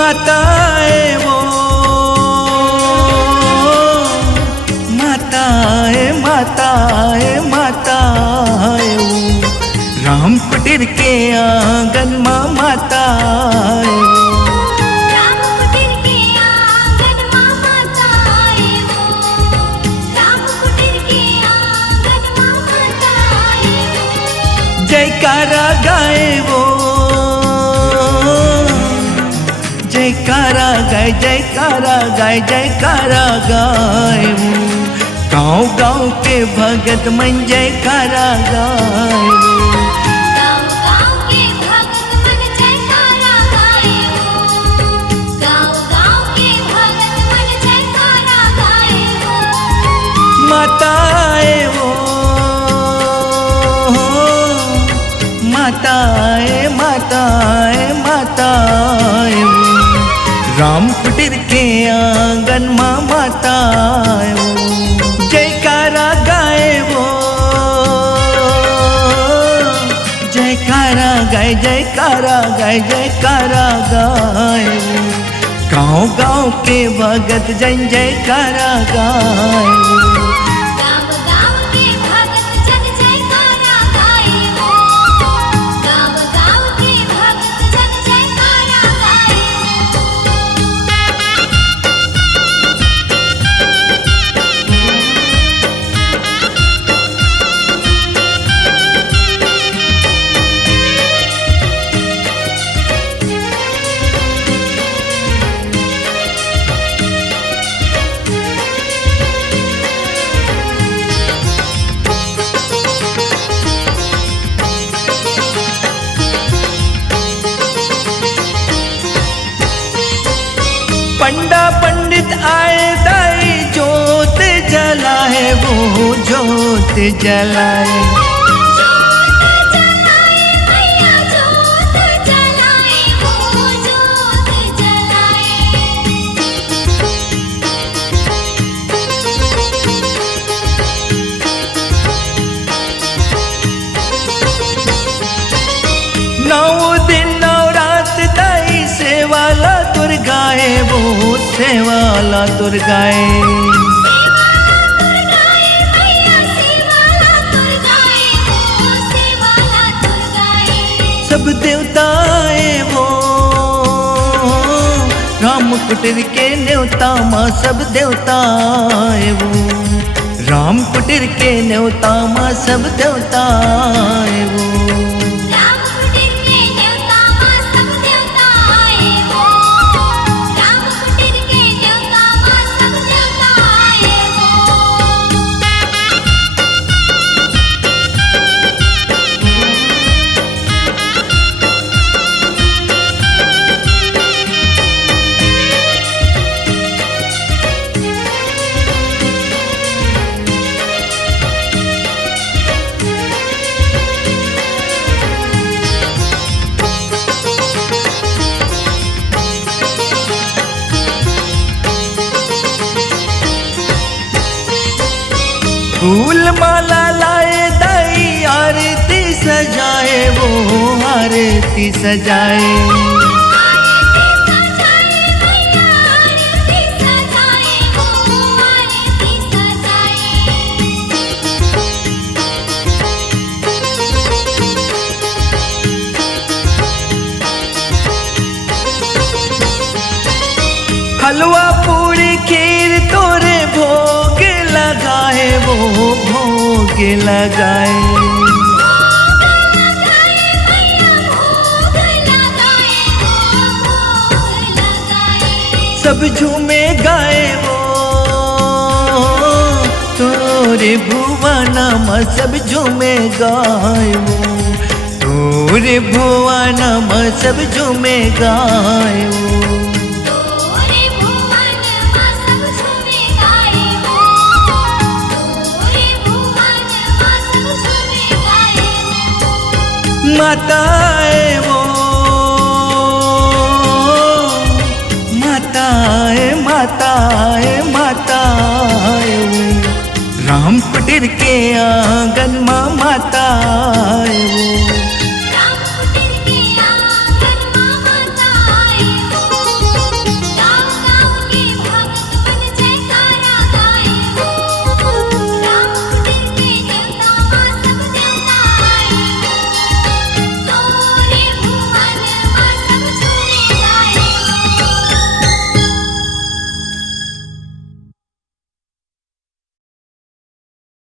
माताए वो माताए माताए माताए वो राम कुटीर के आंगन माँ माताए जयकारा गाए वो जयकारा गाए जयकारा गाए जयकारा गाए वो गाँव गाँव के भगत मन जयकारा गाए वो माताए वो माताए माताए माताए राम कुटीर के आंगन माँ माताए जयकारा गाए वो जयकारा गाए जयकारा गाए जयकारा गाए गाँव गाँव के भगत जन जयकारा गाए पंडा पंडित आए दाई जोत जलाए वो जोत जलाए नौ दिन नौ रात दाई सेवाला दुर्गाए वो सेवाला दुर्गाए सब देवताए वो राम कुटीर के न्योता माँ सब देवताए वो राम कुटीर के न्योता माँ सब देवताए वो फूल माला लाए दाई आरती सजाए वो आरती सजाए हलवा पूरी खीर तोरे भोग लगाए वो भोग लगाए सब झूमे गाए वो तोरे भुवना माँ सब झूमे गाए वो तोरे भुवना माँ सब झूमे गाए वो माताए वो माताए माताए माताए राम कुटीर के आंगन माँ माताए वो